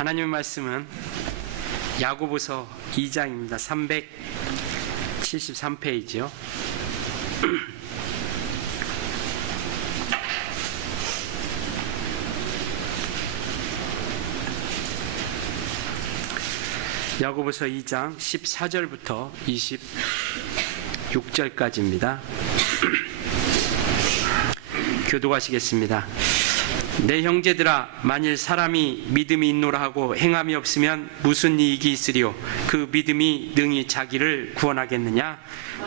하나님의 말씀은 야고보서 2장입니다. 373페이지요. 야고보서 2장 14절부터 26절까지입니다. 교독하시겠습니다. 내 형제들아, 만일 사람이 믿음이 있노라 하고 행함이 없으면 무슨 이익이 있으리요? 그 믿음이 능히 자기를 구원하겠느냐?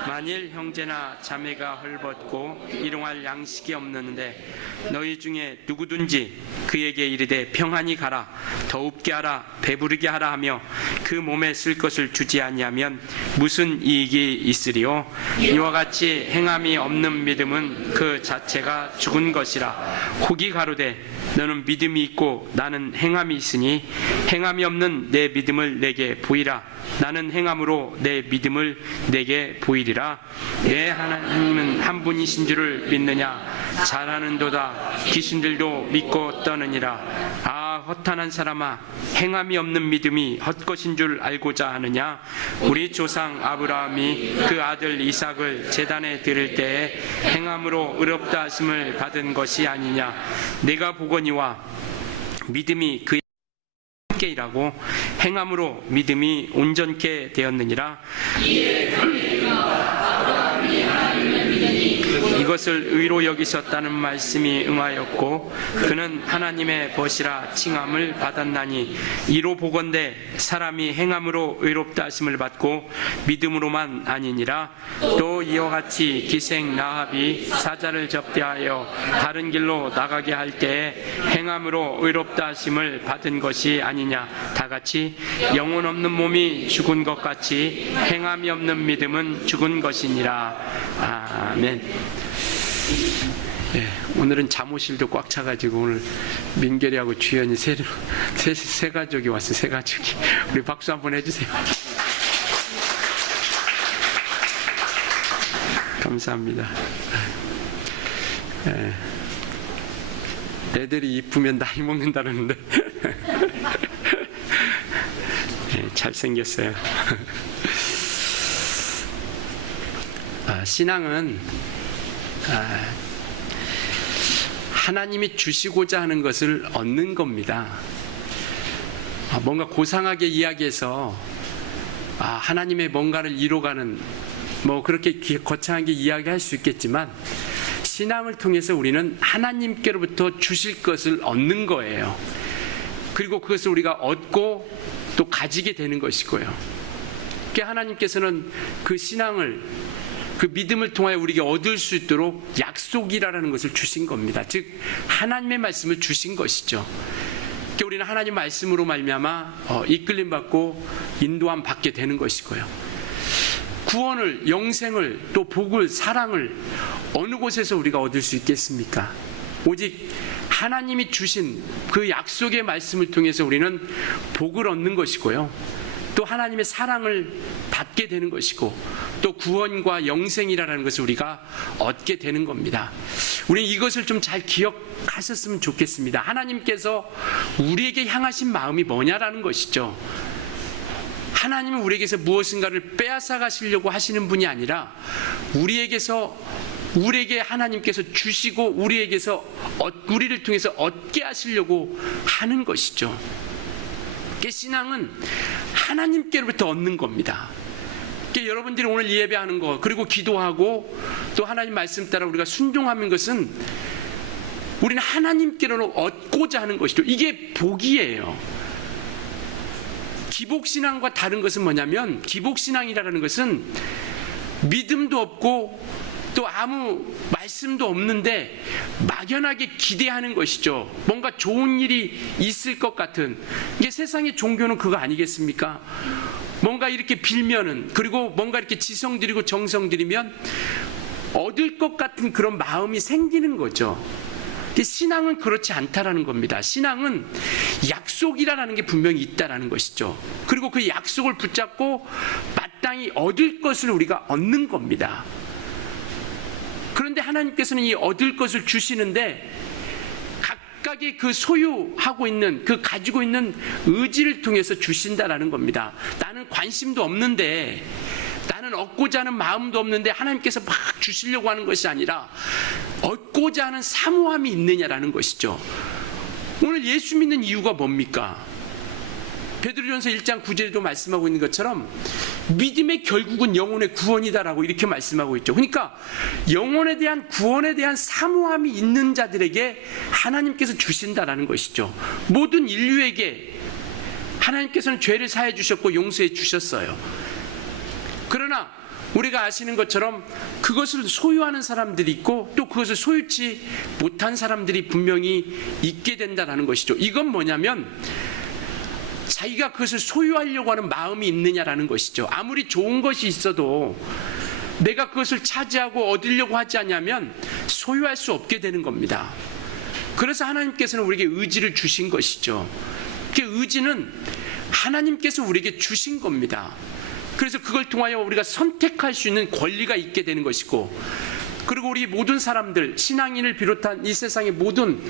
만일 형제나 자매가 헐벗고 일용할 양식이 없는데 너희 중에 누구든지 그에게 이르되 평안히 가라, 더웁게 하라, 배부르게 하라 하며 그 몸에 쓸 것을 주지 아니하면 무슨 이익이 있으리요? 이와 같이 행함이 없는 믿음은 그 자체가 죽은 것이라. 혹이 가로되 너는 믿음이 있고 나는 행함이 있으니 행함이 없는 내 믿음을 내게 보이라. 나는 행함으로 내 믿음을 내게 보이리라. 내 하나님은 한 분이신 줄을 믿느냐? 잘하는도다. 귀신들도 믿고 떠느니라. 아, 허탄한 사람아, 행함이 없는 믿음이 헛것인 줄 알고자 하느냐? 우리 조상 아브라함이 그 아들 이삭을 제단에 드릴 때에 행함으로 의롭다 하심을 받은 것이 아니냐? 내가 보거니와 믿음이 그 일하고 행함으로 믿음이 온전케 되었느니라. 이것을 의로 여기셨다는 말씀이 응하였고 그는 하나님의 벗이라 칭함을 받았나니, 이로 보건대 사람이 행함으로 의롭다 하심을 받고 믿음으로만 아니니라. 또 이와 같이 기생 라합이 사자를 접대하여 다른 길로 나가게 할 때에 행함으로 의롭다 하심을 받은 것이 아니냐? 다같이 영혼 없는 몸이 죽은 것 같이 행함이 없는 믿음은 죽은 것이니라. 아멘. 예, 오늘은 잠옷실도 꽉 차가지고 오늘 민결이하고 주연이 세 가족이 왔어요. 세 가족이. 우리 박수 한번 해주세요. 감사합니다. 예, 애들이 이쁘면 나이 먹는다는데 예, 잘생겼어요. 신앙은 하나님이 주시고자 하는 것을 얻는 겁니다. 뭔가 고상하게 이야기해서 하나님의 뭔가를 이뤄가는 그렇게 거창하게 이야기할 수 있겠지만, 신앙을 통해서 우리는 하나님께로부터 주실 것을 얻는 거예요. 그리고 그것을 우리가 얻고 또 가지게 되는 것이고요. 하나님께서는 그 신앙을, 그 믿음을 통하여 우리에게 얻을 수 있도록 약속이라는 것을 주신 겁니다. 즉 하나님의 말씀을 주신 것이죠. 우리는 하나님 말씀으로 말미암아 이끌림 받고 인도함 받게 되는 것이고요. 구원을, 영생을, 또 복을, 사랑을 어느 곳에서 우리가 얻을 수 있겠습니까? 오직 하나님이 주신 그 약속의 말씀을 통해서 우리는 복을 얻는 것이고요, 또 하나님의 사랑을 받게 되는 것이고, 또 구원과 영생이라는 것을 우리가 얻게 되는 겁니다. 우리는 이것을 좀 잘 기억하셨으면 좋겠습니다. 하나님께서 우리에게 향하신 마음이 뭐냐라는 것이죠. 하나님은 우리에게서 무엇인가를 빼앗아 가시려고 하시는 분이 아니라 우리에게 하나님께서 주시고 우리를 통해서 얻게 하시려고 하는 것이죠. 신앙은 하나님께로부터 얻는 겁니다. 여러분들이 오늘 예배하는 것, 그리고 기도하고 또 하나님 말씀 따라 우리가 순종하는 것은 우리는 하나님께로 얻고자 하는 것이죠. 이게 복이에요. 기복신앙과 다른 것은 뭐냐면, 기복신앙이라는 것은 믿음도 없고 또 아무 말씀도 없는데 막연하게 기대하는 것이죠. 뭔가 좋은 일이 있을 것 같은, 이게 세상의 종교는 그거 아니겠습니까? 뭔가 이렇게 빌면은, 그리고 뭔가 이렇게 지성 드리고 정성 드리면 얻을 것 같은 그런 마음이 생기는 거죠. 신앙은 그렇지 않다라는 겁니다. 신앙은 약속이라는 게 분명히 있다라는 것이죠. 그리고 그 약속을 붙잡고 마땅히 얻을 것을 우리가 얻는 겁니다. 그런데 하나님께서는 이 얻을 것을 주시는데 각각의 그 소유하고 있는 그 가지고 있는 의지를 통해서 주신다라는 겁니다. 나는 관심도 없는데, 나는 얻고자 하는 마음도 없는데 하나님께서 막 주시려고 하는 것이 아니라 얻고자 하는 사모함이 있느냐라는 것이죠. 오늘 예수 믿는 이유가 뭡니까? 베드로전서 1장 9절에도 말씀하고 있는 것처럼 믿음의 결국은 영혼의 구원이다라고 이렇게 말씀하고 있죠. 그러니까 영혼에 대한 구원에 대한 사모함이 있는 자들에게 하나님께서 주신다라는 것이죠. 모든 인류에게 하나님께서는 죄를 사해 주셨고 용서해 주셨어요. 그러나 우리가 아시는 것처럼 그것을 소유하는 사람들이 있고 또 그것을 소유치 못한 사람들이 분명히 있게 된다는 것이죠. 이건 뭐냐면 자기가 그것을 소유하려고 하는 마음이 있느냐라는 것이죠. 아무리 좋은 것이 있어도 내가 그것을 차지하고 얻으려고 하지 않으면 소유할 수 없게 되는 겁니다. 그래서 하나님께서는 우리에게 의지를 주신 것이죠. 그 의지는 하나님께서 우리에게 주신 겁니다. 그래서 그걸 통하여 우리가 선택할 수 있는 권리가 있게 되는 것이고, 그리고 우리 모든 사람들, 신앙인을 비롯한 이 세상의 모든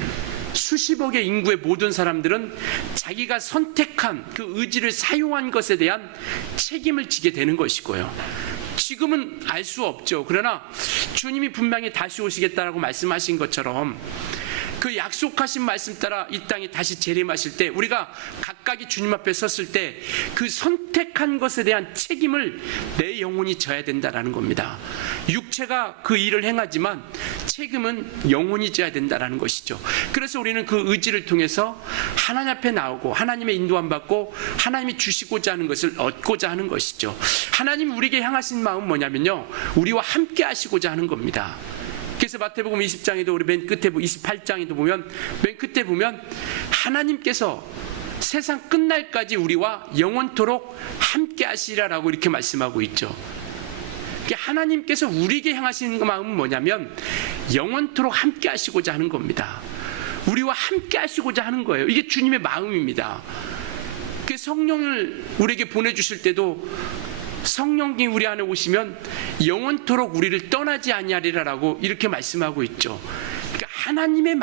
수십억의 인구의 모든 사람들은 자기가 선택한 그 의지를 사용한 것에 대한 책임을 지게 되는 것이고요. 지금은 알 수 없죠. 그러나 주님이 분명히 다시 오시겠다라고 말씀하신 것처럼 그 약속하신 말씀 따라 이 땅에 다시 재림하실 때 우리가 각각이 주님 앞에 섰을 때 그 선택한 것에 대한 책임을 내 영혼이 져야 된다라는 겁니다. 육체가 그 일을 행하지만 책임은 영혼이 져야 된다라는 것이죠. 그래서 우리는 그 의지를 통해서 하나님 앞에 나오고 하나님의 인도함 받고 하나님이 주시고자 하는 것을 얻고자 하는 것이죠. 하나님이 우리에게 향하신 마음은 뭐냐면요, 우리와 함께 하시고자 하는 겁니다. 그래서 마태복음 20장에도 우리 맨 끝에 28장에도 보면 맨 끝에 보면 하나님께서 세상 끝날까지 우리와 영원토록 함께 하시리라라고 이렇게 말씀하고 있죠. 하나님께서 우리에게 향하시는 마음은 뭐냐면 영원토록 함께 하시고자 하는 겁니다. 우리와 함께 하시고자 하는 거예요. 이게 주님의 마음입니다. 성령을 우리에게 보내주실 때도 성령이 우리 안에 오시면 영원토록 우리를 떠나지 아니하리라라고 이렇게 말씀하고 있죠. 그러니까 하나님의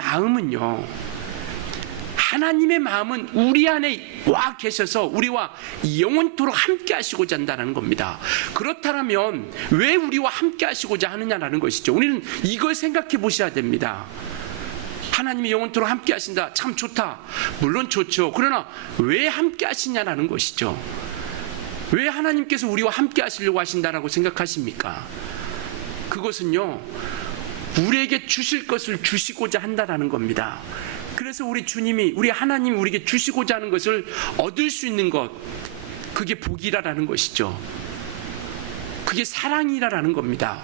마음은 우리 안에 와 계셔서 우리와 영원토록 함께 하시고자 한다는 겁니다. 그렇다면 왜 우리와 함께 하시고자 하느냐라는 것이죠. 우리는 이걸 생각해 보셔야 됩니다. 하나님이 영원토록 함께 하신다. 참 좋다. 물론 좋죠. 그러나 왜 함께 하시냐라는 것이죠. 왜 하나님께서 우리와 함께 하시려고 하신다라고 생각하십니까? 그것은요, 우리에게 주실 것을 주시고자 한다라는 겁니다. 그래서 우리 주님이, 우리 하나님이 우리에게 주시고자 하는 것을 얻을 수 있는 것, 그게 복이라는 것이죠. 그게 사랑이라는 겁니다.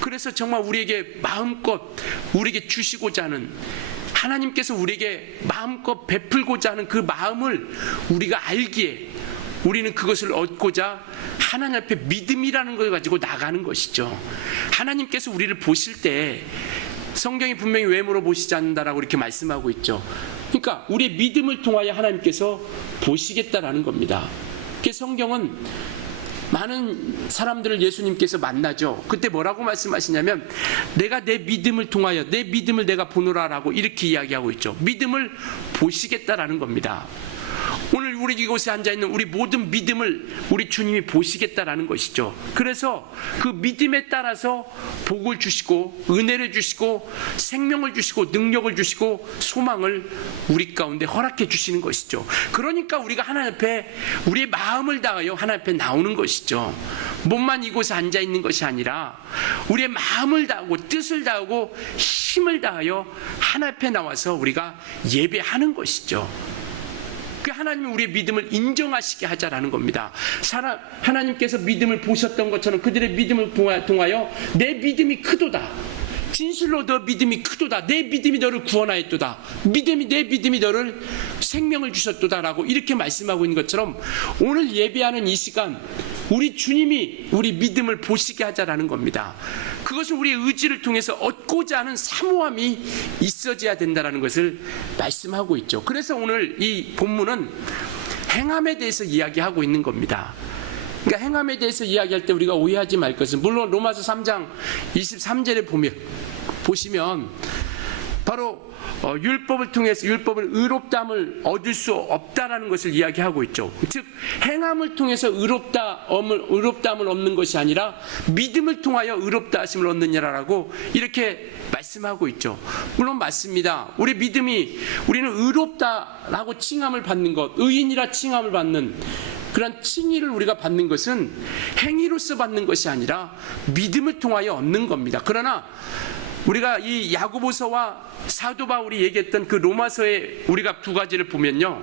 그래서 정말 우리에게 마음껏 우리에게 주시고자 하는, 하나님께서 우리에게 마음껏 베풀고자 하는 그 마음을 우리가 알기에 우리는 그것을 얻고자 하나님 앞에 믿음이라는 걸 가지고 나가는 것이죠. 하나님께서 우리를 보실 때 성경이 분명히 외모로 보시지 않는다라고 이렇게 말씀하고 있죠. 그러니까 우리의 믿음을 통하여 하나님께서 보시겠다라는 겁니다. 성경은 많은 사람들을 예수님께서 만나죠. 그때 뭐라고 말씀하시냐면 내가 내 믿음을 통하여 내 믿음을 내가 보노라라고 이렇게 이야기하고 있죠. 믿음을 보시겠다라는 겁니다. 오늘 우리 이곳에 앉아있는 우리 모든 믿음을 우리 주님이 보시겠다라는 것이죠. 그래서 그 믿음에 따라서 복을 주시고 은혜를 주시고 생명을 주시고 능력을 주시고 소망을 우리 가운데 허락해 주시는 것이죠. 그러니까 우리가 하나님 앞에 우리의 마음을 다하여 하나님 앞에 나오는 것이죠. 몸만 이곳에 앉아있는 것이 아니라 우리의 마음을 다하고 뜻을 다하고 힘을 다하여 하나님 앞에 나와서 우리가 예배하는 것이죠. 하나님이 우리의 믿음을 인정하시게 하자라는 겁니다. 하나님께서 믿음을 보셨던 것처럼 그들의 믿음을 통하여 내 믿음이 크도다. 진실로 너 믿음이 크도다. 내 믿음이 너를 구원하였도다. 내 믿음이 너를 생명을 주셨도다라고 이렇게 말씀하고 있는 것처럼 오늘 예배하는 이 시간 우리 주님이 우리 믿음을 보시게 하자라는 겁니다. 그것은 우리의 의지를 통해서 얻고자 하는 사모함이 있어져야 된다는 것을 말씀하고 있죠. 그래서 오늘 이 본문은 행함에 대해서 이야기하고 있는 겁니다. 그러니까 행함에 대해서 이야기할 때 우리가 오해하지 말 것은, 물론 로마서 3장 23절에 보시면 바로 율법을 통해서 율법을 의롭다함을 얻을 수 없다라는 것을 이야기하고 있죠. 즉 행함을 통해서 의롭다함을 얻는 것이 아니라 믿음을 통하여 의롭다 하심을 얻느니라라고 이렇게 말씀하고 있죠. 물론 맞습니다. 우리는 의롭다라고 칭함을 받는 것, 의인이라 칭함을 받는 그런 칭의를 우리가 받는 것은 행위로서 받는 것이 아니라 믿음을 통하여 얻는 겁니다. 그러나 우리가 이 야고보서와 사도 바울이 얘기했던 그 로마서의 우리가 두 가지를 보면요,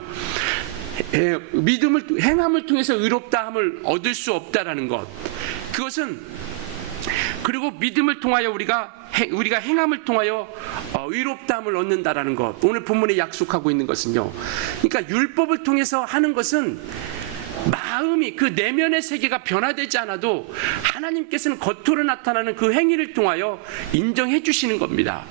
행함을 통해서 의롭다함을 얻을 수 없다라는 것, 그것은 그리고 믿음을 통하여 우리가 행함을 통하여 의롭다함을 얻는다라는 것, 오늘 본문에 약속하고 있는 것은요, 그러니까 율법을 통해서 하는 것은 마음이 그 내면의 세계가 변화되지 않아도 하나님께서는 겉으로 나타나는 그 행위를 통하여 인정해 주시는 겁니다.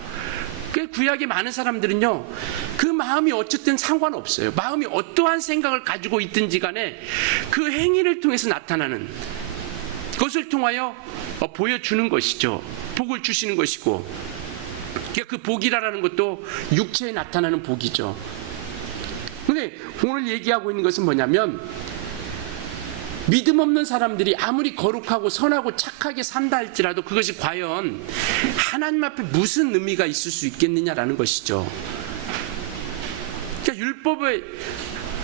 그 구약의 많은 사람들은요, 그 마음이 어쨌든 상관없어요. 마음이 어떠한 생각을 가지고 있든지 간에 그 행위를 통해서 나타나는 그것을 통하여 보여주는 것이죠. 복을 주시는 것이고, 그 복이라는 것도 육체에 나타나는 복이죠. 근데 오늘 얘기하고 있는 것은 뭐냐면, 믿음 없는 사람들이 아무리 거룩하고 선하고 착하게 산다 할지라도 그것이 과연 하나님 앞에 무슨 의미가 있을 수 있겠느냐라는 것이죠. 그러니까 율법의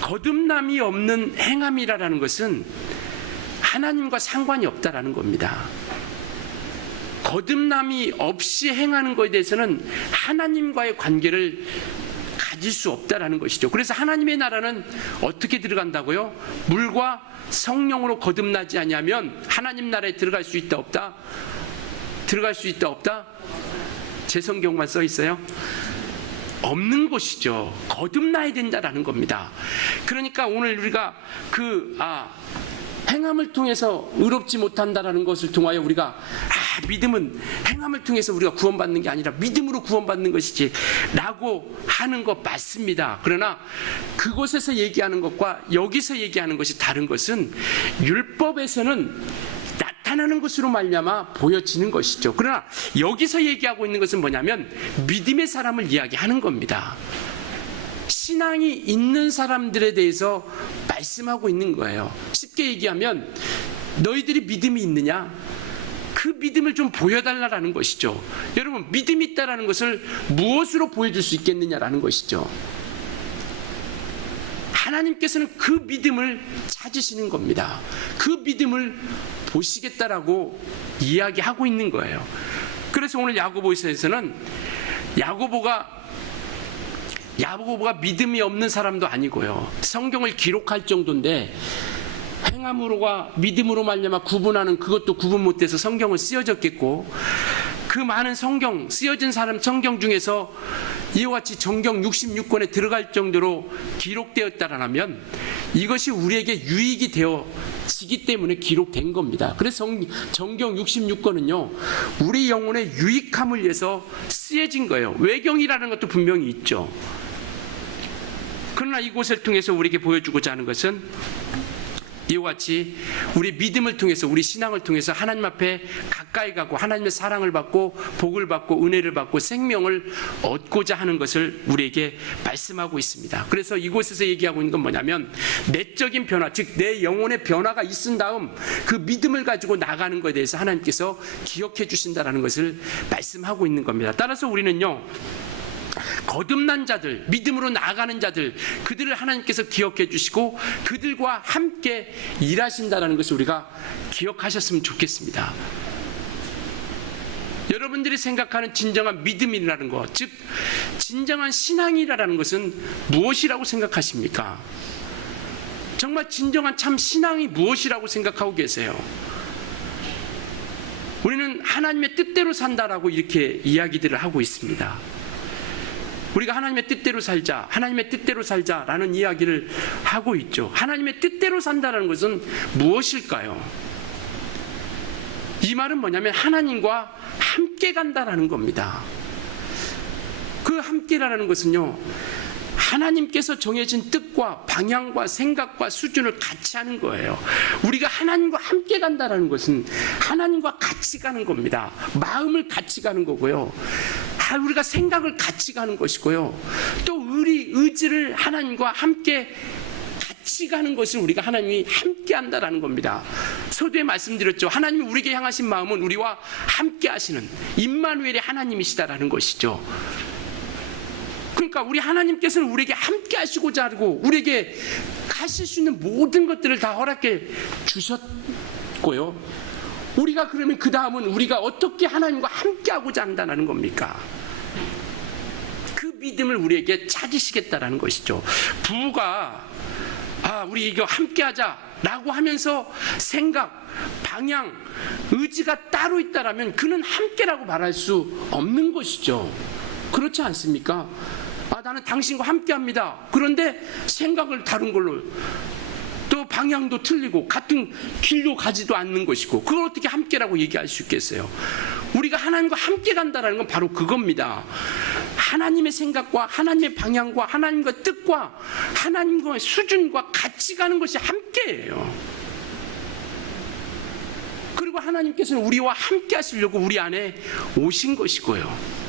거듭남이 없는 행함이라는 것은 하나님과 상관이 없다라는 겁니다. 거듭남이 없이 행하는 것에 대해서는 하나님과의 관계를 가질 수 없다라는 것이죠. 그래서 하나님의 나라는 어떻게 들어간다고요? 물과 성령으로 거듭나지 아니하면 하나님 나라에 들어갈 수 있다 없다? 들어갈 수 있다 없다? 제 성경만 써 있어요? 없는 것이죠. 거듭나야 된다라는 겁니다. 그러니까 오늘 우리가 행함을 통해서 의롭지 못한다라는 것을 통하여 우리가 믿음은 행함을 통해서 우리가 구원받는 게 아니라 믿음으로 구원받는 것이지 라고 하는 것 맞습니다. 그러나 그곳에서 얘기하는 것과 여기서 얘기하는 것이 다른 것은 율법에서는 나타나는 것으로 말미암아 보여지는 것이죠. 그러나 여기서 얘기하고 있는 것은 뭐냐면 믿음의 사람을 이야기하는 겁니다. 신앙이 있는 사람들에 대해서 말씀하고 있는 거예요. 쉽게 얘기하면 너희들이 믿음이 있느냐? 그 믿음을 좀 보여달라는 것이죠. 여러분, 믿음이 있다라는 것을 무엇으로 보여줄 수 있겠느냐라는 것이죠. 하나님께서는 그 믿음을 찾으시는 겁니다. 그 믿음을 보시겠다라고 이야기하고 있는 거예요. 그래서 오늘 야고보서에서는 야고보가 믿음이 없는 사람도 아니고요, 성경을 기록할 정도인데 행함으로와 믿음으로 말미암아 구분하는 그것도 구분 못해서 성경은 쓰여졌겠고, 그 많은 쓰여진 성경 중에서 이와 같이 정경 66권에 들어갈 정도로 기록되었다라면 이것이 우리에게 유익이 되어지기 때문에 기록된 겁니다. 그래서 정경 66권은요 우리 영혼의 유익함을 위해서 쓰여진 거예요. 외경이라는 것도 분명히 있죠. 그러나 이곳을 통해서 우리에게 보여주고자 하는 것은 이와 같이 우리 믿음을 통해서, 우리 신앙을 통해서 하나님 앞에 가까이 가고 하나님의 사랑을 받고 복을 받고 은혜를 받고 생명을 얻고자 하는 것을 우리에게 말씀하고 있습니다. 그래서 이곳에서 얘기하고 있는 건 뭐냐면 내적인 변화, 즉 내 영혼의 변화가 있은 다음 그 믿음을 가지고 나가는 것에 대해서 하나님께서 기억해 주신다는 것을 말씀하고 있는 겁니다. 따라서 우리는요, 거듭난 자들, 믿음으로 나아가는 자들, 그들을 하나님께서 기억해 주시고 그들과 함께 일하신다는 것을 우리가 기억하셨으면 좋겠습니다. 여러분들이 생각하는 진정한 믿음이라는 것, 즉 진정한 신앙이라는 것은 무엇이라고 생각하십니까? 정말 진정한 참 신앙이 무엇이라고 생각하고 계세요? 우리는 하나님의 뜻대로 산다라고 이렇게 이야기들을 하고 있습니다. 우리가 하나님의 뜻대로 살자, 하나님의 뜻대로 살자라는 이야기를 하고 있죠. 하나님의 뜻대로 산다는 것은 무엇일까요? 이 말은 뭐냐면 하나님과 함께 간다라는 겁니다. 그 함께라는 것은요, 하나님께서 정해진 뜻과 방향과 생각과 수준을 같이 하는 거예요. 우리가 하나님과 함께 간다는 것은 하나님과 같이 가는 겁니다. 마음을 같이 가는 거고요. 우리가 생각을 같이 가는 것이고요. 또 우리 의지를 하나님과 함께 같이 가는 것을 우리가 하나님이 함께 한다라는 겁니다. 서두에 말씀드렸죠. 하나님이 우리에게 향하신 마음은 우리와 함께 하시는 임마누엘의 하나님이시다라는 것이죠. 그러니까 우리 하나님께서는 우리에게 함께 하시고자 하고 우리에게 하실 수 있는 모든 것들을 다 허락해 주셨고요. 우리가 그러면 그 다음은 우리가 어떻게 하나님과 함께 하고자 한다는 겁니까? 그 믿음을 우리에게 찾으시겠다라는 것이죠. 부부가 우리 이거 함께 하자라고 하면서 생각, 방향, 의지가 따로 있다라면 그는 함께라고 말할 수 없는 것이죠. 그렇지 않습니까? 나는 당신과 함께 합니다. 그런데 생각을 다른 걸로, 또 방향도 틀리고 같은 길로 가지도 않는 것이고, 그걸 어떻게 함께라고 얘기할 수 있겠어요? 우리가 하나님과 함께 간다는 건 바로 그겁니다. 하나님의 생각과 하나님의 방향과 하나님과 뜻과 하나님과의 수준과 같이 가는 것이 함께예요. 그리고 하나님께서는 우리와 함께 하시려고 우리 안에 오신 것이고요.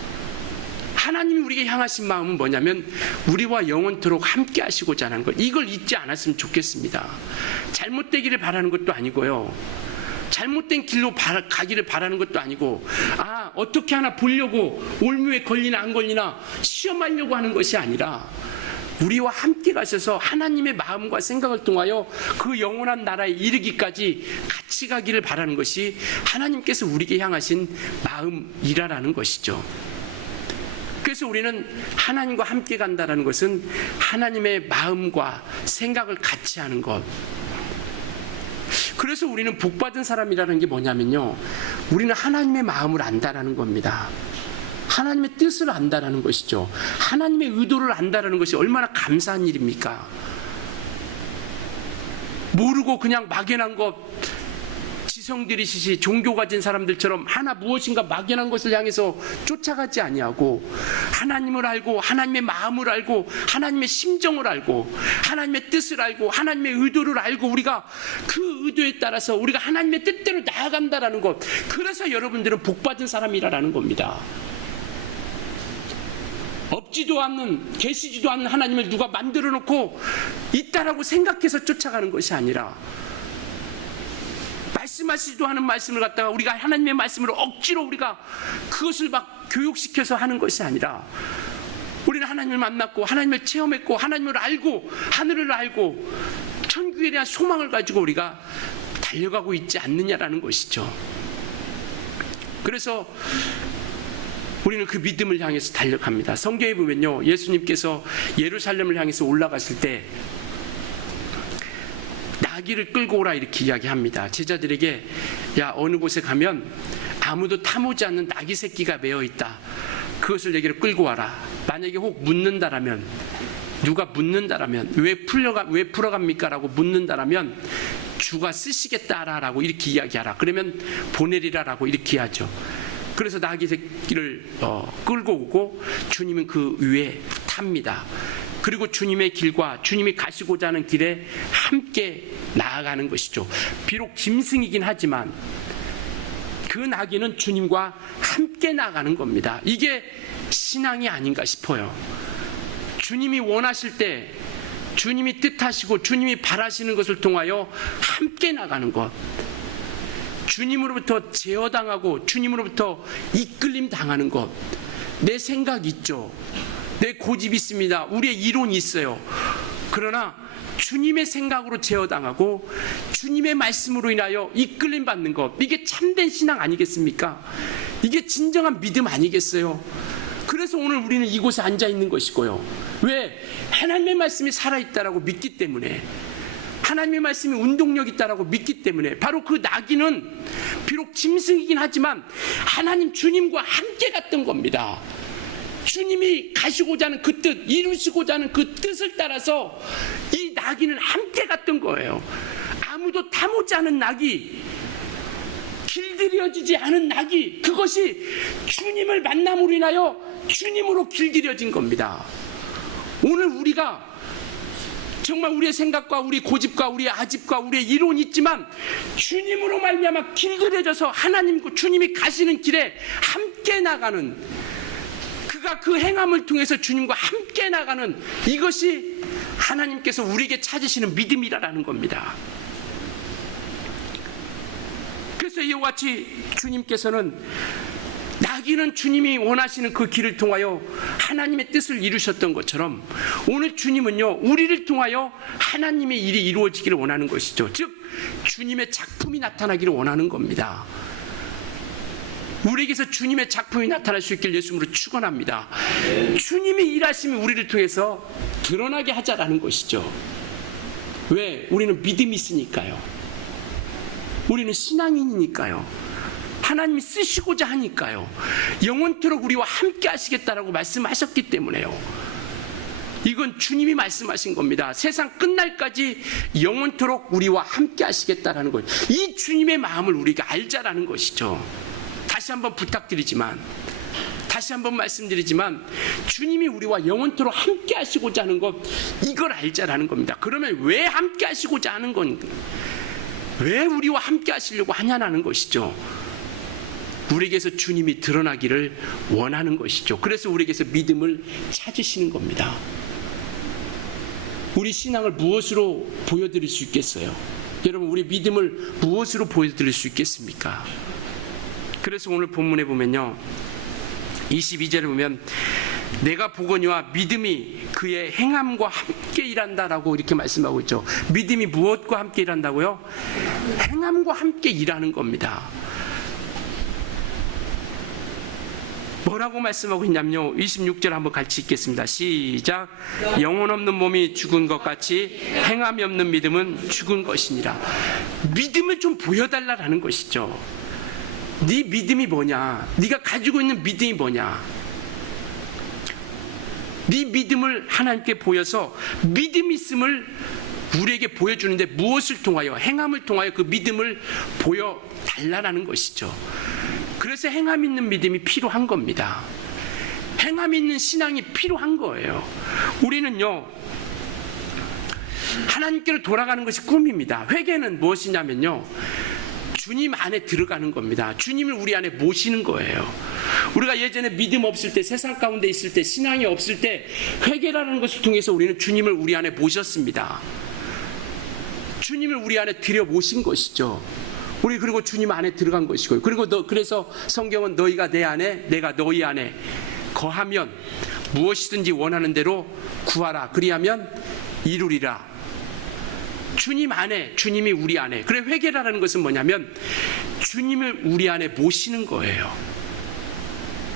하나님이 우리에게 향하신 마음은 뭐냐면 우리와 영원토록 함께 하시고자 하는 것. 이걸 잊지 않았으면 좋겠습니다. 잘못되기를 바라는 것도 아니고요. 잘못된 길로 가기를 바라는 것도 아니고, 어떻게 하나 보려고 올무에 걸리나 안 걸리나 시험하려고 하는 것이 아니라 우리와 함께 가셔서 하나님의 마음과 생각을 통하여 그 영원한 나라에 이르기까지 같이 가기를 바라는 것이 하나님께서 우리에게 향하신 마음이라는 것이죠. 그래서 우리는 하나님과 함께 간다는 것은 하나님의 마음과 생각을 같이 하는 것. 그래서 우리는 복받은 사람이라는 게 뭐냐면요, 우리는 하나님의 마음을 안다라는 겁니다. 하나님의 뜻을 안다라는 것이죠. 하나님의 의도를 안다라는 것이 얼마나 감사한 일입니까? 모르고 그냥 막연한 것, 지성들이시지 종교 가진 사람들처럼 하나 무엇인가 막연한 것을 향해서 쫓아가지 아니하고, 하나님을 알고 하나님의 마음을 알고 하나님의 심정을 알고 하나님의 뜻을 알고 하나님의 의도를 알고 우리가 그 의도에 따라서 우리가 하나님의 뜻대로 나아간다라는 것. 그래서 여러분들은 복받은 사람이라는 겁니다. 없지도 않는, 계시지도 않는 하나님을 누가 만들어 놓고 있다라고 생각해서 쫓아가는 것이 아니라, 말씀하시지도 않은 말씀을 갖다가 우리가 하나님의 말씀으로 억지로 우리가 그것을 막 교육시켜서 하는 것이 아니라, 우리는 하나님을 만났고 하나님을 체험했고 하나님을 알고 하늘을 알고 천국에 대한 소망을 가지고 우리가 달려가고 있지 않느냐라는 것이죠. 그래서 우리는 그 믿음을 향해서 달려갑니다. 성경에 보면요, 예수님께서 예루살렘을 향해서 올라가실 때 나귀를 끌고 오라 이렇게 이야기합니다. 제자들에게, 어느 곳에 가면 아무도 타보지 않는 나귀 새끼가 매어 있다. 그것을 얘기를 끌고 와라. 만약에 혹 묻는다라면, 누가 묻는다라면, 왜 풀어갑니까? 라고 묻는다라면 주가 쓰시겠다라고 이렇게 이야기하라. 그러면 보내리라라고 이렇게 하죠. 그래서 나귀 새끼를 끌고 오고 주님은 그 위에 탑니다. 그리고 주님의 길과 주님이 가시고자 하는 길에 함께 나아가는 것이죠. 비록 짐승이긴 하지만 그 나귀는 주님과 함께 나가는 겁니다. 이게 신앙이 아닌가 싶어요. 주님이 원하실 때, 주님이 뜻하시고 주님이 바라시는 것을 통하여 함께 나가는 것. 주님으로부터 제어당하고 주님으로부터 이끌림 당하는 것. 내 생각 있죠. 내 고집 있습니다. 우리의 이론이 있어요. 그러나 주님의 생각으로 제어당하고 주님의 말씀으로 인하여 이끌림 받는 것, 이게 참된 신앙 아니겠습니까? 이게 진정한 믿음 아니겠어요? 그래서 오늘 우리는 이곳에 앉아 있는 것이고요. 왜? 하나님의 말씀이 살아있다라고 믿기 때문에, 하나님의 말씀이 운동력 있다라고 믿기 때문에, 바로 그 나귀는 비록 짐승이긴 하지만 하나님 주님과 함께 갔던 겁니다. 주님이 가시고자 하는 그 뜻, 이루시고자 하는 그 뜻을 따라서 이 나귀는 함께 갔던 거예요. 아무도 타보지 않은 나귀, 길들여지지 않은 나귀, 그것이 주님을 만남으로 인하여 주님으로 길들여진 겁니다. 오늘 우리가 정말 우리의 생각과 우리 고집과 우리의 아집과 우리의 이론이 있지만 주님으로 말미암아 길들여져서 하나님과 주님이 가시는 길에 함께 나가는, 우리가 그 행함을 통해서 주님과 함께 나가는 이것이 하나님께서 우리에게 찾으시는 믿음이라는 겁니다. 그래서 이와 같이 주님께서는 나귀는 주님이 원하시는 그 길을 통하여 하나님의 뜻을 이루셨던 것처럼 오늘 주님은요, 우리를 통하여 하나님의 일이 이루어지기를 원하는 것이죠. 즉 주님의 작품이 나타나기를 원하는 겁니다. 우리에게서 주님의 작품이 나타날 수 있길 예수님으로 축원합니다. 주님의 일하심이 우리를 통해서 드러나게 하자라는 것이죠. 왜? 우리는 믿음이 있으니까요. 우리는 신앙인이니까요. 하나님이 쓰시고자 하니까요. 영원토록 우리와 함께 하시겠다라고 말씀하셨기 때문에요. 이건 주님이 말씀하신 겁니다. 세상 끝날까지 영원토록 우리와 함께 하시겠다라는 거예요. 이 주님의 마음을 우리가 알자라는 것이죠. 다시 한번 부탁드리지만, 다시 한번 말씀드리지만, 주님이 우리와 영원토록 함께 하시고자 하는 것, 이걸 알자라는 겁니다. 그러면 왜 함께 하시고자 하는 건, 왜 우리와 함께 하시려고 하냐라는 것이죠. 우리에게서 주님이 드러나기를 원하는 것이죠. 그래서 우리에게서 믿음을 찾으시는 겁니다. 우리 신앙을 무엇으로 보여드릴 수 있겠어요? 여러분, 우리 믿음을 무엇으로 보여드릴 수 있겠습니까? 그래서 오늘 본문에 보면요, 22절에 보면 내가 보거니와 믿음이 그의 행함과 함께 일한다라고 이렇게 말씀하고 있죠. 믿음이 무엇과 함께 일한다고요? 행함과 함께 일하는 겁니다. 뭐라고 말씀하고 있냐면요, 26절 한번 같이 읽겠습니다. 시작. 영혼 없는 몸이 죽은 것 같이 행함이 없는 믿음은 죽은 것이니라. 믿음을 좀 보여달라는 것이죠. 네 믿음이 뭐냐? 네가 가지고 있는 믿음이 뭐냐? 네 믿음을 하나님께 보여서 믿음이 있음을 우리에게 보여주는데 무엇을 통하여? 행함을 통하여 그 믿음을 보여달라는 것이죠. 그래서 행함 있는 믿음이 필요한 겁니다. 행함 있는 신앙이 필요한 거예요. 우리는요, 하나님께로 돌아가는 것이 꿈입니다. 회개는 무엇이냐면요, 주님 안에 들어가는 겁니다. 주님을 우리 안에 모시는 거예요. 우리가 예전에 믿음 없을 때, 세상 가운데 있을 때, 신앙이 없을 때 회개라는 것을 통해서 우리는 주님을 우리 안에 모셨습니다. 주님을 우리 안에 들여 모신 것이죠. 우리 그리고 주님 안에 들어간 것이고요. 그리고 그래서 성경은 너희가 내 안에, 내가 너희 안에 거하면 무엇이든지 원하는 대로 구하라. 그리하면 이루리라. 주님 안에, 주님이 우리 안에. 그래, 회개라는 것은 뭐냐면 주님을 우리 안에 모시는 거예요.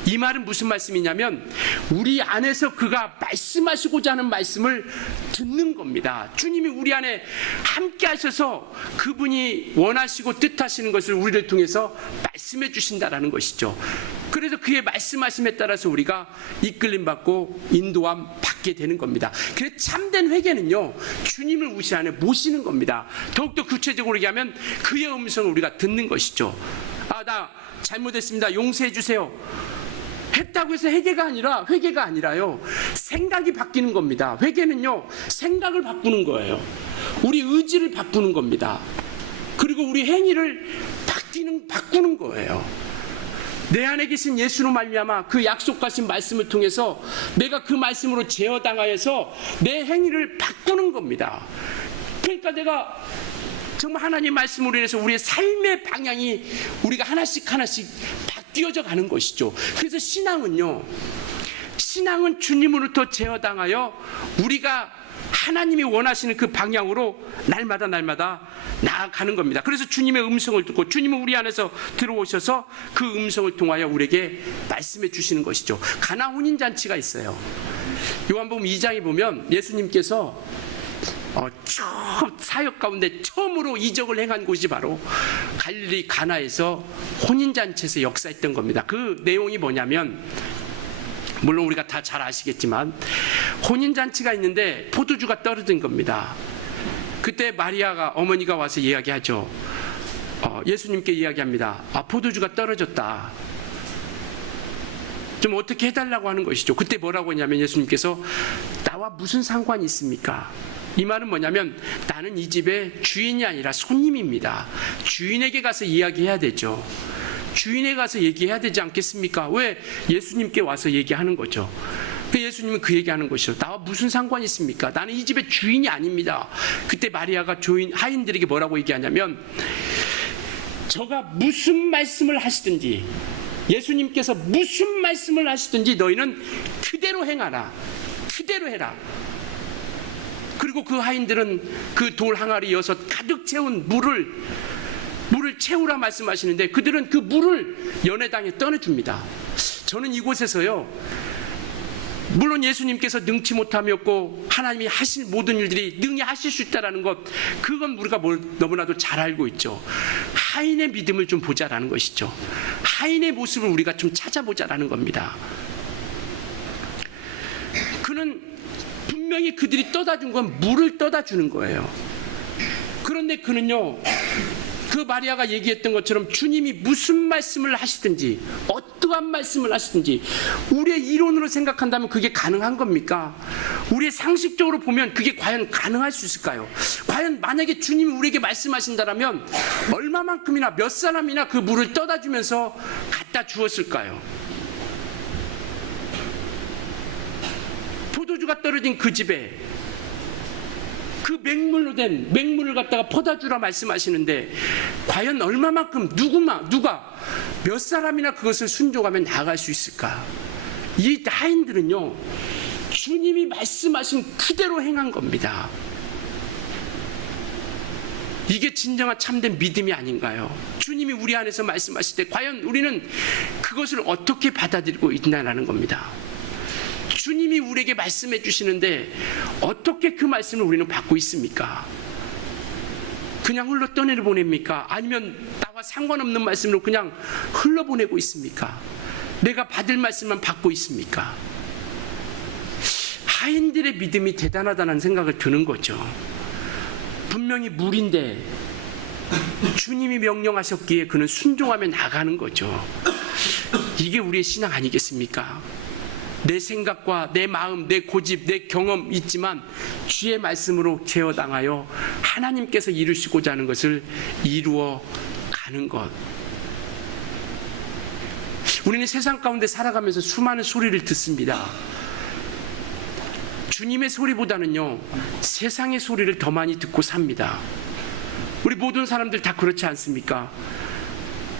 이 말은 무슨 말씀이냐면 우리 안에서 그가 말씀하시고자 하는 말씀을 듣는 겁니다. 주님이 우리 안에 함께 하셔서 그분이 원하시고 뜻하시는 것을 우리를 통해서 말씀해 주신다라는 것이죠. 그래서 그의 말씀하심에 따라서 우리가 이끌림 받고 인도함 받게 되는 겁니다. 그래서 참된 회개는요, 주님을 우리 안에 모시는 겁니다. 더욱더 구체적으로 얘기하면 그의 음성을 우리가 듣는 것이죠. 아, 나 잘못했습니다. 용서해 주세요. 했다고 해서 회개가 아니라요, 생각이 바뀌는 겁니다. 회개는요, 생각을 바꾸는 거예요. 우리 의지를 바꾸는 겁니다. 그리고 우리 행위를 바꾸는 거예요. 내 안에 계신 예수로 말미암아 그 약속하신 말씀을 통해서 내가 그 말씀으로 제어당하여서 내 행위를 바꾸는 겁니다. 그러니까 내가 정말 하나님 말씀으로 인해서 우리의 삶의 방향이 우리가 하나씩 바뀌어져 가는 것이죠. 그래서 신앙은 주님으로부터 제어당하여 우리가 하나님이 원하시는 그 방향으로 날마다 나아가는 겁니다. 그래서 주님의 음성을 듣고 주님은 우리 안에서 들어오셔서 그 음성을 통하여 우리에게 말씀해 주시는 것이죠. 가나 혼인잔치가 있어요. 요한복음 2장에 보면 예수님께서 사역 가운데 처음으로 이적을 행한 곳이 바로 갈릴리 가나에서 혼인잔치에서 역사했던 겁니다. 그 내용이 뭐냐면, 물론 우리가 다 잘 아시겠지만 혼인잔치가 있는데 포도주가 떨어진 겁니다. 그때 마리아가, 어머니가 와서 이야기하죠. 예수님께 이야기합니다. 포도주가 떨어졌다. 좀 어떻게 해달라고 하는 것이죠. 그때 뭐라고 하냐면 예수님께서 나와 무슨 상관이 있습니까? 이 말은 뭐냐면 나는 이 집의 주인이 아니라 손님입니다. 주인에게 가서 이야기해야 되죠. 주인에 가서 얘기해야 되지 않겠습니까? 왜 예수님께 와서 얘기하는 거죠? 예수님은 그 얘기하는 것이죠. 나와 무슨 상관이 있습니까? 나는 이 집의 주인이 아닙니다. 그때 마리아가 하인들에게 뭐라고 얘기하냐면, 저가 무슨 말씀을 하시든지, 예수님께서 무슨 말씀을 하시든지 너희는 그대로 행하라. 그대로 해라. 그리고 그 하인들은 그 돌 항아리 6 가득 채운 물을 채우라 말씀하시는데, 그들은 그 물을 연회당에 떠내줍니다. 저는 이곳에서요, 물론 예수님께서 능치 못함이었고 하나님이 하실 모든 일들이 능히 하실 수 있다는 것, 그건 우리가 너무나도 잘 알고 있죠. 하인의 믿음을 좀 보자라는 것이죠. 하인의 모습을 우리가 좀 찾아보자라는 겁니다. 그는 분명히 그들이 떠다 준 건 물을 떠다 주는 거예요. 그런데 그는요, 그 마리아가 얘기했던 것처럼 주님이 무슨 말씀을 하시든지, 어떠한 말씀을 하시든지, 우리의 이론으로 생각한다면 그게 가능한 겁니까? 우리의 상식적으로 보면 그게 과연 가능할 수 있을까요? 과연 만약에 주님이 우리에게 말씀하신다면 얼마만큼이나 몇 사람이나 그 물을 떠다 주면서 갖다 주었을까요? 포도주가 떨어진 그 집에 그 맹물로 된 맹물을 갖다가 퍼다 주라 말씀하시는데, 과연 얼마만큼 누가 몇 사람이나 그것을 순종하면 나아갈 수 있을까? 이 하인들은요, 주님이 말씀하신 그대로 행한 겁니다. 이게 진정한 참된 믿음이 아닌가요? 주님이 우리 안에서 말씀하실 때 과연 우리는 그것을 어떻게 받아들이고 있나라는 겁니다. 주님이 우리에게 말씀해 주시는데 어떻게 그 말씀을 우리는 받고 있습니까? 그냥 흘러 떠내보냅니까? 아니면 나와 상관없는 말씀으로 그냥 흘러보내고 있습니까? 내가 받을 말씀만 받고 있습니까? 하인들의 믿음이 대단하다는 생각을 드는 거죠. 분명히 물인데 주님이 명령하셨기에 그는 순종하며 나가는 거죠. 이게 우리의 신앙 아니겠습니까? 내 생각과 내 마음, 내 고집, 내 경험 있지만 주의 말씀으로 제어당하여 하나님께서 이루시고자 하는 것을 이루어 가는 것. 우리는 세상 가운데 살아가면서 수많은 소리를 듣습니다. 주님의 소리보다는요, 세상의 소리를 더 많이 듣고 삽니다. 우리 모든 사람들 다 그렇지 않습니까?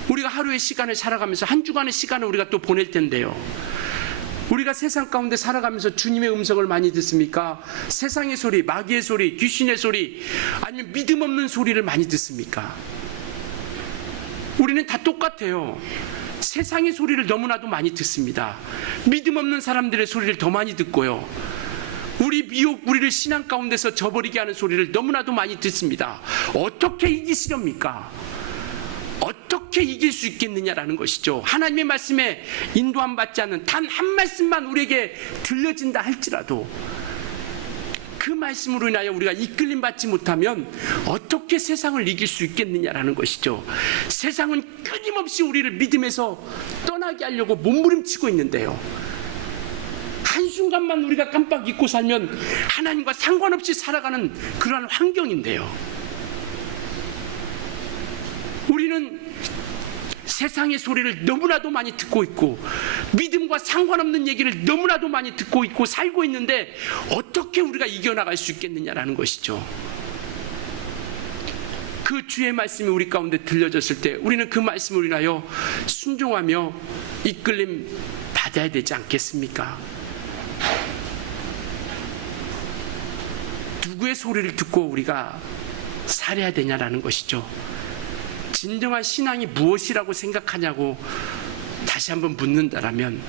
우리가 하루의 시간을 살아가면서 한 주간의 시간을 우리가 또 보낼 텐데요, 우리가 세상 가운데 살아가면서 주님의 음성을 많이 듣습니까? 세상의 소리, 마귀의 소리, 귀신의 소리, 아니면 믿음 없는 소리를 많이 듣습니까? 우리는 다 똑같아요. 세상의 소리를 너무나도 많이 듣습니다. 믿음 없는 사람들의 소리를 더 많이 듣고요, 우리 미혹, 우리를 신앙 가운데서 저버리게 하는 소리를 너무나도 많이 듣습니다. 어떻게 이기시렵니까? 어떻게 이길 수 있겠느냐라는 것이죠. 하나님의 말씀에 인도함 받지 않는 단 한 말씀만 우리에게 들려진다 할지라도 그 말씀으로 인하여 우리가 이끌림 받지 못하면 어떻게 세상을 이길 수 있겠느냐라는 것이죠. 세상은 끊임없이 우리를 믿음에서 떠나게 하려고 몸부림치고 있는데요, 한순간만 우리가 깜빡 잊고 살면 하나님과 상관없이 살아가는 그러한 환경인데요, 우리는 세상의 소리를 너무나도 많이 듣고 있고 믿음과 상관없는 얘기를 너무나도 많이 듣고 있고 살고 있는데 어떻게 우리가 이겨나갈 수 있겠느냐라는 것이죠. 그 주의 말씀이 우리 가운데 들려졌을 때 우리는 그 말씀을 인하여 순종하며 이끌림 받아야 되지 않겠습니까? 누구의 소리를 듣고 우리가 살아야 되냐라는 것이죠. 진정한 신앙이 무엇이라고 생각하냐고 다시 한번 묻는다라면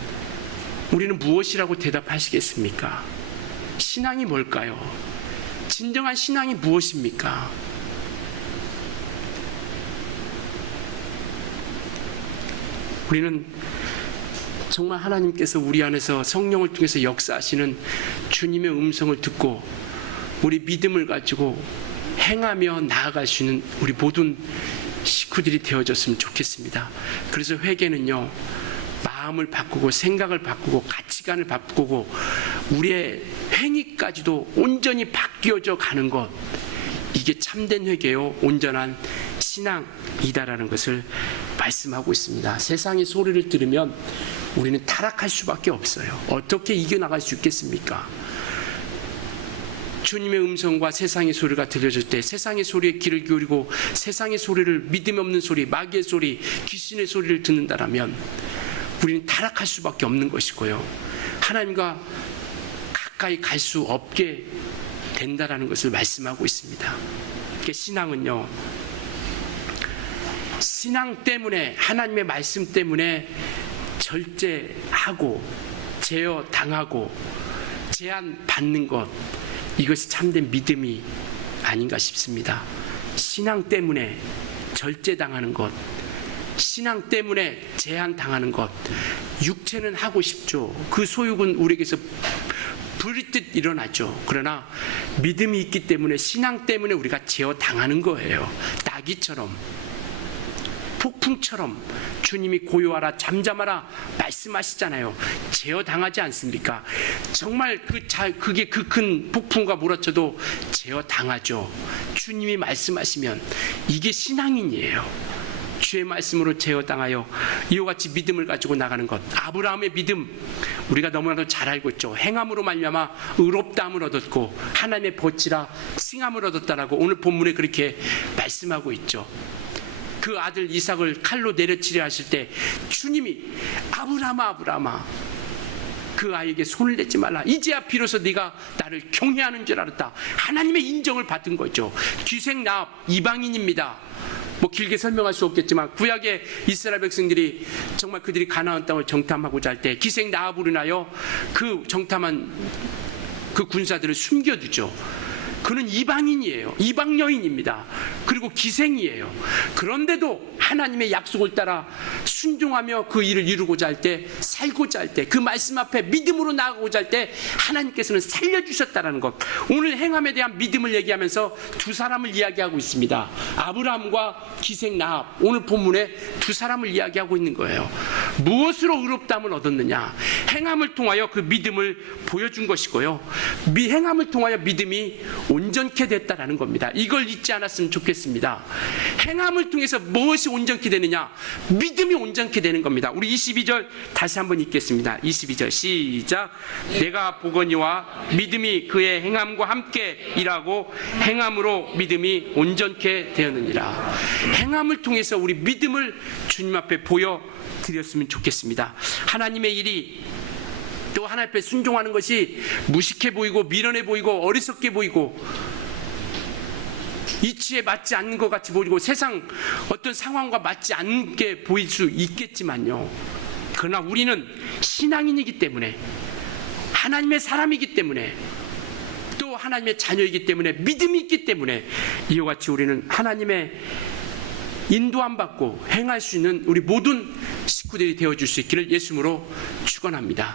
우리는 무엇이라고 대답하시겠습니까? 신앙이 뭘까요? 진정한 신앙이 무엇입니까? 우리는 정말 하나님께서 우리 안에서 성령을 통해서 역사하시는 주님의 음성을 듣고 우리 믿음을 가지고 행하며 나아갈 수 있는 우리 모든 식구들이 되어졌으면 좋겠습니다. 그래서 회개는요, 마음을 바꾸고 생각을 바꾸고 가치관을 바꾸고 우리의 행위까지도 온전히 바뀌어져 가는 것, 이게 참된 회개요 온전한 신앙이다라는 것을 말씀하고 있습니다. 세상의 소리를 들으면 우리는 타락할 수밖에 없어요. 어떻게 이겨나갈 수 있겠습니까? 주님의 음성과 세상의 소리가 들려질 때 세상의 소리에 귀를 기울이고 세상의 소리를, 믿음 없는 소리, 마귀의 소리, 귀신의 소리를 듣는다라면 우리는 타락할 수밖에 없는 것이고요. 하나님과 가까이 갈 수 없게 된다라는 것을 말씀하고 있습니다. 신앙은요, 신앙 때문에, 하나님의 말씀 때문에 절제하고 제어당하고 제한받는 것, 이것이 참된 믿음이 아닌가 싶습니다. 신앙 때문에 절제당하는 것, 신앙 때문에 제한당하는 것, 육체는 하고 싶죠. 그 소욕은 우리에게서 부리듯 일어나죠. 그러나 믿음이 있기 때문에, 신앙 때문에 우리가 제어당하는 거예요. 나귀처럼, 폭풍처럼 주님이 고요하라, 잠잠하라 말씀하시잖아요. 제어당하지 않습니까? 정말 그게 그 큰 폭풍과 몰아쳐도 제어당하죠. 주님이 말씀하시면 이게 신앙인이에요. 주의 말씀으로 제어당하여 이와 같이 믿음을 가지고 나가는 것. 아브라함의 믿음, 우리가 너무나도 잘 알고 있죠. 행함으로 말미암아 의롭다함을 얻었고 하나님의 벗이라 칭함을 얻었다라고 오늘 본문에 그렇게 말씀하고 있죠. 그 아들 이삭을 칼로 내려치려 하실 때 주님이 아브라함아, 아브라함아, 그 아이에게 손을 내지 말라. 이제야 비로소 네가 나를 경외하는 줄 알았다. 하나님의 인정을 받은 거죠. 귀생나합, 이방인입니다. 길게 설명할 수 없겠지만 구약의 이스라엘 백성들이 정말 그들이 가나안 땅을 정탐하고자 할 때 귀생나합으로 인하여 그 정탐한 그 군사들을 숨겨두죠. 그는 이방인이에요. 이방 여인입니다. 그리고 기생이에요. 그런데도 하나님의 약속을 따라 순종하며 그 일을 이루고자 할 때, 살고자 할 때, 그 말씀 앞에 믿음으로 나아가고자 할 때 하나님께서는 살려주셨다는 것. 오늘 행함에 대한 믿음을 얘기하면서 두 사람을 이야기하고 있습니다. 아브라함과 기생 나합. 오늘 본문에 두 사람을 이야기하고 있는 거예요. 무엇으로 의롭다함을 얻었느냐? 행함을 통하여 그 믿음을 보여준 것이고요. 행함을 통하여 믿음이 온전케 됐다라는 겁니다. 이걸 잊지 않았으면 좋겠습니다. 행함을 통해서 무엇이 온전케 되느냐? 믿음이 온전케 되는 겁니다. 우리 22절 다시 한번 읽겠습니다. 22절 시작. 내가 보거니와 믿음이 그의 행함과 함께 일하고 행함으로 믿음이 온전케 되었느니라. 행함을 통해서 우리 믿음을 주님 앞에 보여드렸으면 좋겠습니다. 하나님의 일이 또 하나님 앞에 순종하는 것이 무식해 보이고 미련해 보이고 어리석게 보이고 이치에 맞지 않는 것 같이 보이고 세상 어떤 상황과 맞지 않게 보일 수 있겠지만요, 그러나 우리는 신앙인이기 때문에, 하나님의 사람이기 때문에, 또 하나님의 자녀이기 때문에, 믿음이 있기 때문에 이와 같이 우리는 하나님의 인도함 받고 행할 수 있는 우리 모든 식구들이 되어줄 수 있기를 예수님으로 축원합니다.